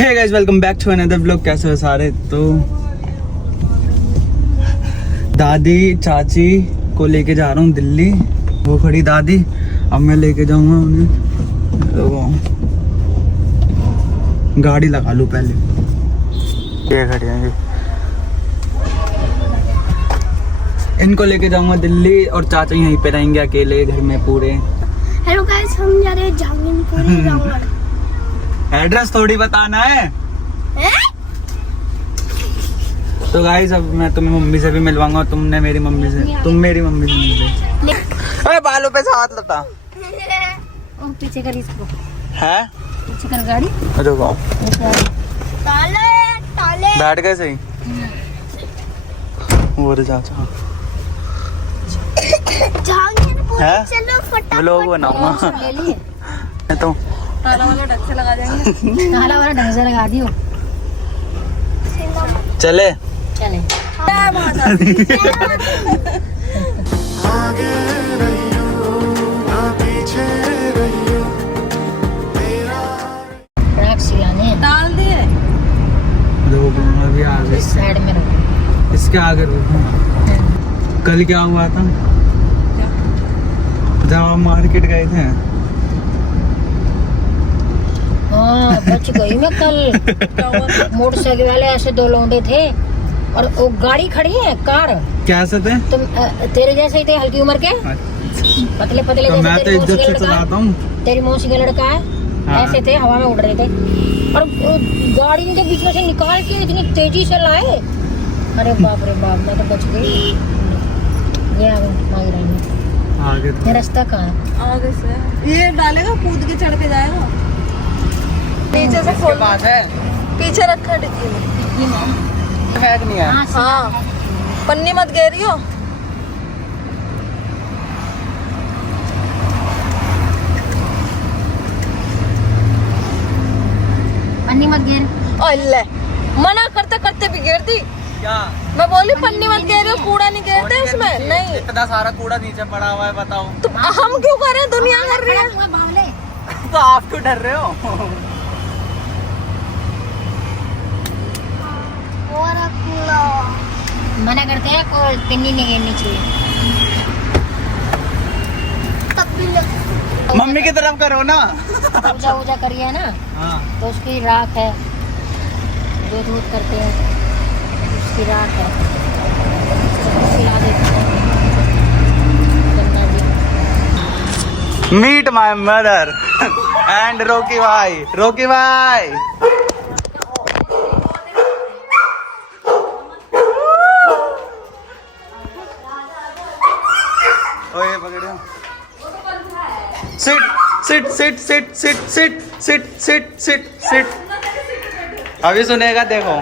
Hey guys, welcome back to another vlog. कैसे हो सारे? तो दादी चाची को लेके जा रहा हूँ दिल्ली। वो खड़ी दादी, अब मैं लेके जाऊंगा उन्हें। तो गाड़ी लगा लूँ पहले। ये खड़ी है ये। इनको लेके जाऊंगा दिल्ली और चाचा यहीं पे रहेंगे अकेले घर में पूरे। हेलो गाइस, हम जा रहे हैं जहांगीरपुरी रावण। एड्रेस थोड़ी बताना है। तो गाइस, अब मैं तुम्हें मम्मी से भी मिलवाऊंगा। तुमने मेरी मम्मी से, तुम मेरी मम्मी से मिल। अरे बालों पे से हाथ लगा। ओ पीछे कर इसको। है पीछे कर गाड़ी। रुको, ताले ताले। बैठ गए सही। वो रे चाचा जहांगीरपुरी है? चलो फटाफट। व्लॉग बनाऊंगा। ले लिए तो ताला वाला ढंग से लगा देंगे। ताला वाला ढंग से लगा दियो। चले चले। डाल दिए। अभी आगे साइड में रखो। इसके आगे रुको। कल क्या हुआ था जब हम मार्केट गए थे? हाँ बच गई मैं कल। मोटरसाइकिल वाले ऐसे दो लौंडे थे और वो गाड़ी खड़ी है कार। कैसे थे? तुम तेरे जैसे ही थे, हल्की उम्र के, पतले पतले तो जैसे मैं तो तेरी मौसी इज्जत का से लड़का चलाता हूँ। तेरी मौसी का लड़का है। हाँ। ऐसे थे, हवा में उड़ रहे थे और वो गाड़ी इनके बीच में से निकाल के इतनी तेजी से लाए। अरे बाप रे बाप, मैं तो बच गई। ये आगे मांग रही है। आगे ये रास्ता कहाँ है? आगे से ये डालेगा, कूद के चढ़ के जाएगा। नीचे से खोल, बात है। पीछे रखा डिक्की में। बैग नहीं है। हाँ पन्नी मत घेरियो। पन्नी मत घेर। अल्ले मना करते करते भी घेर दी। क्या? मैं बोली पन्नी मत घेरियो, कूड़ा नहीं घेरते उसमें। नहीं इतना सारा कूड़ा नीचे पड़ा हुआ है, बताओ। तो हम क्यों कर रहे हैं, दुनिया कर रही है। बावले तो आप क्यों डर रहे हो? मना करते हैं, कोई पिन्नी नहीं घेरनी चाहिए। मम्मी की तरफ करो ना। पूजा वूजा करिए ना, हाँ। तो उसकी राख है। दूध वूध करते हैं, उसकी राख है। सबको खिला देते हैं। गन्ना जी। मीट माय मदर एंड रोकी भाई। रोकी भाई ओए पकड़ो। Sit sit sit sit sit sit sit sit sit sit. अभी सुनेगा, देखो।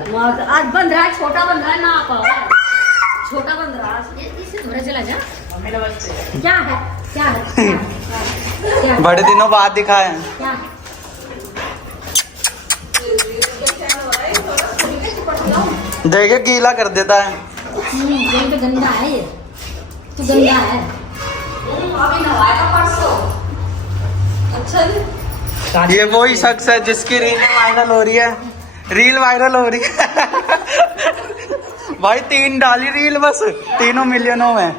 आज बंद रहा है, छोटा बंद रहा है ना आप। छोटा बंद रहा है, इससे थोड़ा चला जा। क्या है क्या है क्या है? बड़े दिनों बाद दिखाए। क्या है? देखिए गीला कर देता है। ये तो गंदा है, ये तो गंदा है। अच्छा जी। ये वही शख्स है जिसकी रील वायरल हो रही है। रील वायरल हो रही है। भाई 3 डाली रील, बस 3 मिलियनों में।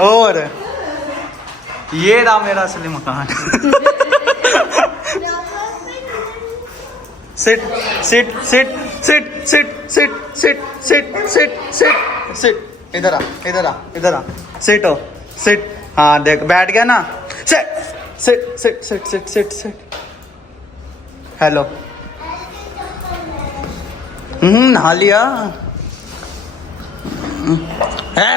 और ये रहा मेरा असली मकान। Sit sit sit sit sit sit sit sit sit sit sit. इधर आ इधर आ इधर आ। सिट हो सिट। हाँ देख, बैठ गया ना। Sit sit sit sit sit sit sit. Hello. नहा लिया है?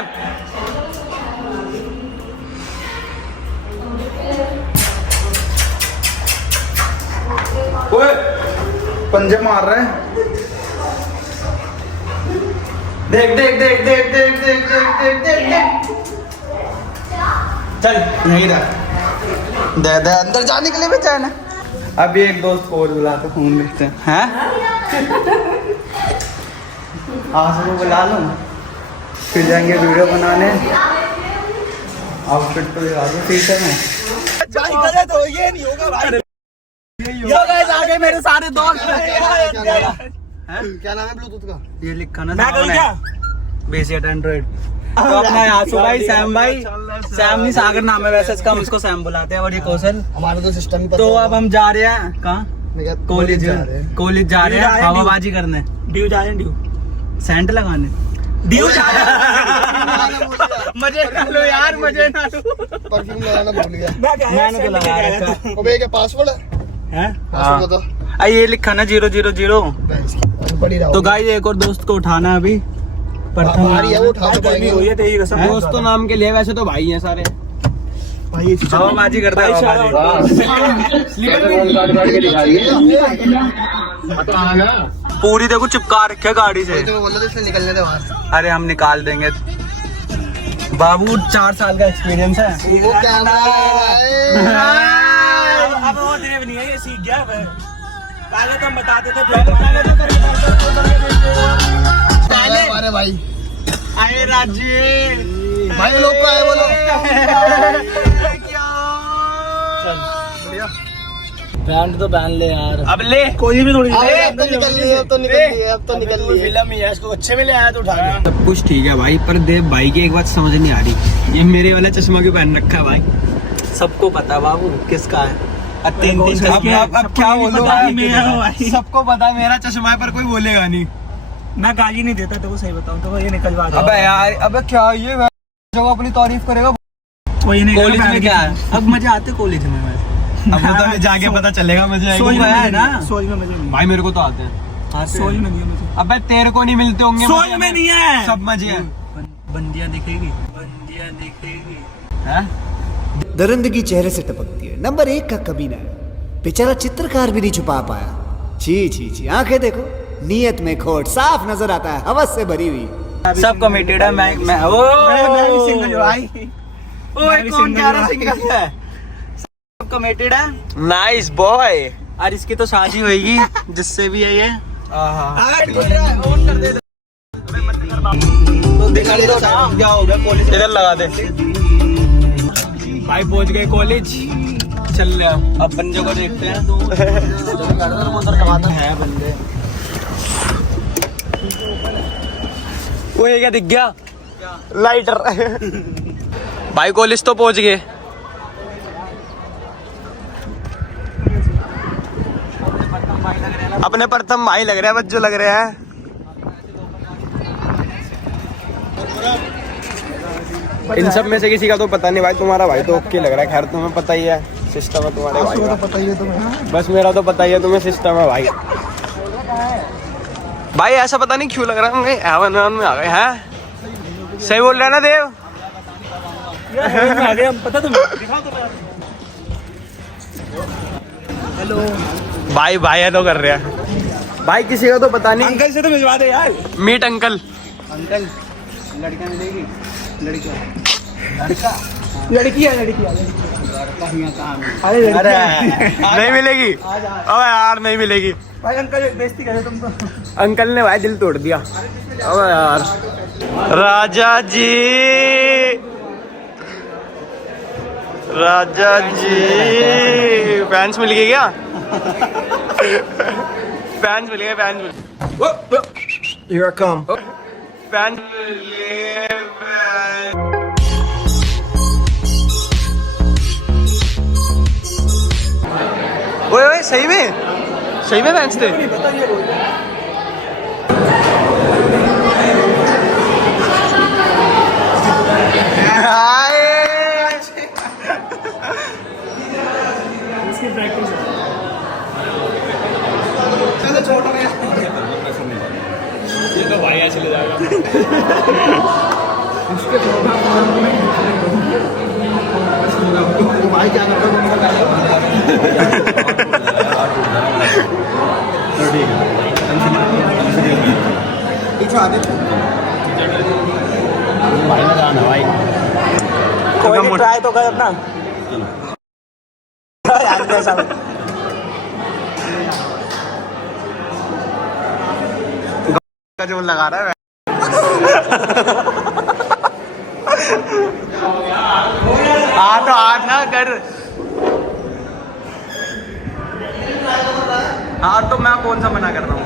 ओए पंजे मार रहे हैं। देख देख देख देख देख देख देख देख देख देख। चल यहीं रह। दे दे अंदर जाने के लिए भी जाना। अभी एक दोस्त को और बुलाते फोन देखते हैं। आज को बुला लूँ, फिर जाएंगे वीडियो बनाने। आउटफिट तो दिखा दो टी-शर्ट में। करे तो ये नहीं होगा भाई। गाइस आगे मेरे सारे दोस्त क्या नाम है ब्लूटूथ का? ये लिखा ना बेसिक एंड्रॉइड। तो अपना आसू भाई, सैम नहीं सागर नाम है वैसे इसका, हम इसको सैम बुलाते हैं। और ये कौशल, हमारा तो सिस्टम ही पता तो होगा। अब हम जा रहे हैं कहाँ? कॉलेज जा रहे हैं हवाबाजी करने। ड्यू जा रहे हैं, ड्यू सेंट लगाने। ड्यू जा रहे हैं। मजे ना लो यार, मजे ना लो। परफ्यूम लगाना भूल गया। मैंने तो लगा रखा। अबे क्या पासवर्ड है? पासवर्ड बता। ये लिखा ना 000। पड़ी रहा तो गाइस एक और दोस्त को उठाना है अभी। प्रथम भारी है वो, उठा तो गर्मी हुई है तेरी कसम। दोस्तों नाम के लिए वैसे तो भाई हैं सारे। भाई हवाबाजी करते हैं, पूरी देखो चिपका रखे गाड़ी से। तो बोल रहे थे निकलने दे बाहर। अरे हम निकाल देंगे बाबू, 4 साल का एक्सपीरियंस है। वो क्या नाम है? अब वो तेरे भी नहीं है, ये सीख गया है। पहले तो हम बताते थे, पहले हमारे भाई अरे राजी भाई लोग को आए बोलो। बैंड तो बैन ले यार। अब ले कोई भी थोड़ी अब तो निकल ली है, अब तो निकल ली है, अब तो निकल ली है। फिल्म ही है, इसको अच्छे में ले आया तो उठा के। सब कुछ ठीक है भाई, पर देव भाई की एक बात समझ नहीं आ रही। ये मेरे वाला चश्मा क्यों पहन रखा है भाई? सबको पता है बाबू किसका है। अब 3-3 चश्मे। अब क्या बोलूं भाई? सबको पता है मेरा चश्मा है, पर कोई बोलेगा नहीं। मैं गाली नहीं देता तो सही बताऊं तो ये निकलवा दो। अबे यार, अबे क्या ये जब अपनी तारीफ करेगा। कोई नहीं, कॉलेज में क्या है? अब मजे आते कॉलेज में। अब वो तो जाके पता चलेगा मुझे। सोच में है ना, सोच में मजे नहीं। भाई मेरे को तो आते हैं। सोच में नहीं है मुझे। अबे तेरे को नहीं मिलते होंगे। सोच में नहीं है। सब मजे हैं। बंदियां दिखेगी, बंदियां दिखेगी। हैं? दरिंदगी चेहरे से टपकती है। नंबर 1 का कमीना है, बेचारा चित्रकार भी नहीं छुपा पाया। छी छी छी, आंखें देखो, नीयत में खोट साफ नजर आता है, हवस से भरी हुई। सब कमिटेड है। मैं मैं भी सिंगल हूं भाई। ओए कौन कह रहा सिंगल है? सब कमिटेड है। Nice boy. और इसकी तो शादी होगी जिससे भी है ये। तो दिखा दे ना क्या होगा। कॉलेज इधर लगा दे भाई। पहुंच गए कॉलेज, चल रहे अब बंदे को देखते हैं। है बंदे। वो ये क्या दिख गया? लाइटर। भाई कॉलेज तो पहुंच गए। अपने प्रथम भाई लग रहे हैं, बच्चों लग रहे हैं। इन सब में से किसी का तो पता नहीं भाई। तुम्हारा भाई तो ओके लग रहा है। खैर तुम्हें पता ही है सिस्टम है तुम्हारे भाई का। पता ही है तुम्हें। बस मेरा तो पता ही है तुम्हें सिस्टम है भाई। भाई ऐसा पता नहीं क्यों लग रहा है हम एवन में आ गए हैं। सही बोल रहा है ना देव? आगे हम पता तुम्हें दिखाओ तो। हेलो भाई भाई हेलो कर रहे हैं भाई। किसी का तो पता नहीं। अंकल से तो भिजवा दे यार। Meet uncle. अंकल लड़का मिलेगी? लड़का लड़की है, लड़की है। अरे अरे नहीं मिलेगी। अबे यार नहीं मिलेगी भाई। अंकल बेइज्जती कर रहे तुम तो। अंकल ने भाई दिल तोड़ दिया। अबे यार राजा जी, राजा जी फैंस मिल गए क्या? फैंस मिल गए, फैंस मिल गए। Here I come. फैंस ओए ओए सही में फैंस थे। ये तो भाई चले जाएगा। भाई क्या करता भाई ना जाना भाई। कोई नहीं, ट्राई तो कर अपना। का जो लगा रहा है। आ तो आ ना कर। हाँ तो मैं कौन सा मना कर रहा हूँ।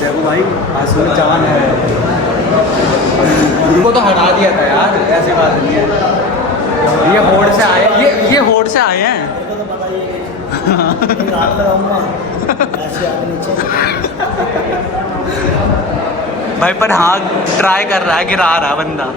देखो भाई आंसू में जान है, उनको तो हटा दिया था यार, ऐसी बात नहीं है। ये होड़ से आए, ये होड़ से आए हैं। भाई पर हाँ ट्राई कर रहा है, गिरा रहा है बंदा।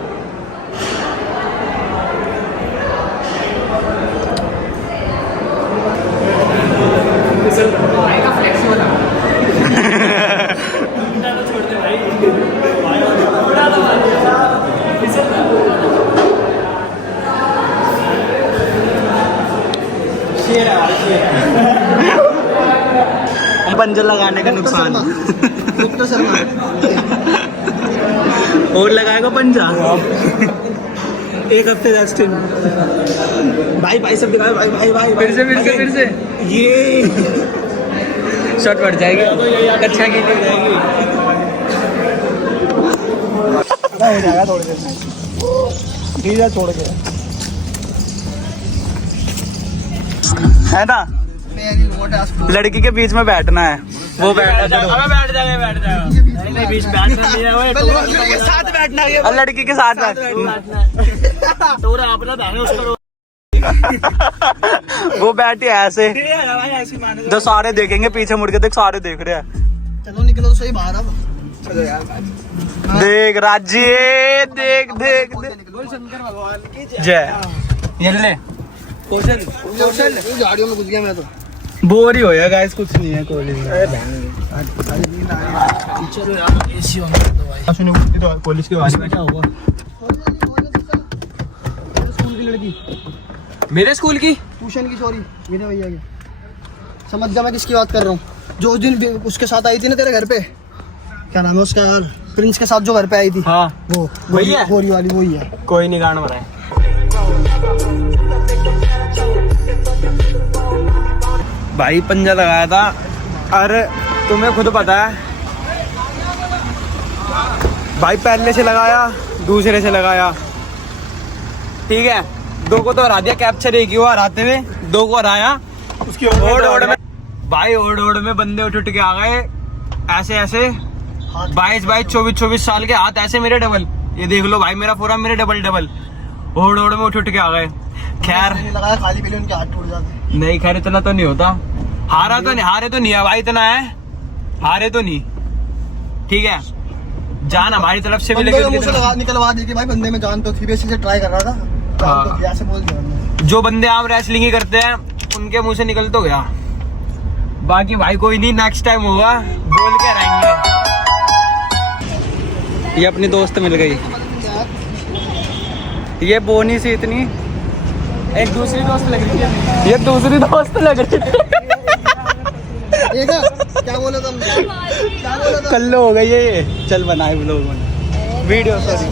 पंजर लगाने का नुकसान। डॉक्टर शर्मा और लगाएगा पंजा। एक हफ्ते रेस्टिंग। भाई भाई सब दिखाए, भाई भाई भाई फिर से ये शॉट बढ़ जाएगी, कच्चा की नहीं जाएगी। हो जाएगा थोड़ी देर में, ठीक है छोड़ के है ना। लड़की के बीच में बैठना है, वो बैठ जाएगा। नहीं बीच बैठना नहीं है, साथ बैठना है, और लड़की के साथ बैठना। तो अपना बहन उसको वो बैठी ऐसे, ऐसी माने जो सारे देखेंगे पीछे मुड़ के, देख सारे देख रहे हैं। चलो निकलो तो सही बाहर अब। चलो यार देख राजी, देख देख बोल शंकर भगवान की जय। ये ले कौशल गाड़ियों में घुस गया मैं तो। बोर ही हो गया गाइस, कुछ नहीं है कॉलेज में। पुलिस के बारे में क्या होगा? स्कूल की लड़की, मेरे स्कूल की ट्यूशन की, सॉरी मेरे भैया की। समझ जा मैं किसकी बात कर रहा हूँ, जो उस दिन उसके साथ आई थी ना तेरे घर पे, क्या नाम है उसका यार, प्रिंस के साथ जो घर पे आई थी। हाँ वो वही है? गोरी वाली वही है। कोई नहीं गाना बनाए। भाई पंजा लगाया था, अरे तुम्हें खुद पता है भाई, पहले से लगाया दूसरे से लगाया, ठीक है। दो को तो हरा दिया, कैप्चर एक ही हुआ हराते हुए, दो को हराया। उसकी ओड़ में भाई, ओड़ में बंदे उठ के आ गए ऐसे ऐसे, 22 24 साल के हाथ ऐसे मेरे डबल, ये देख लो भाई मेरा पूरा, मेरे डबल ओड़ में उठ के आ गए। खैर लगाया खाली पीली, उनके हाथ टूट जाते। नहीं, खैर इतना तो नहीं होता, हारे तो नहीं है भाई, इतना है, हारे तो नहीं, ठीक है। जान हमारी तरफ से भी, बंदे मुंह से निकलवा दी थी भाई, बंदे में जान तो थी, बेसिक से ट्राई कर रहा था, जान तो थी, ऐसे बोल दिया। जो बंदे आम रेसलिंग ही करते हैं उनके मुंह से निकल तो गया, बाकी भाई कोई नहीं, नेक्स्ट टाइम होगा, बोल के रहेंगे। ये अपनी दोस्त मिल गई, ये बोनी सी इतनी, एक दूसरी दोस्त लग रही है, ये दूसरी दोस्त लग रही है। देखा क्या बोला तुमने, क्या बोला था? कल्लो हो गई ये। चल बनाए ब्लॉग, वीडियो सॉरी।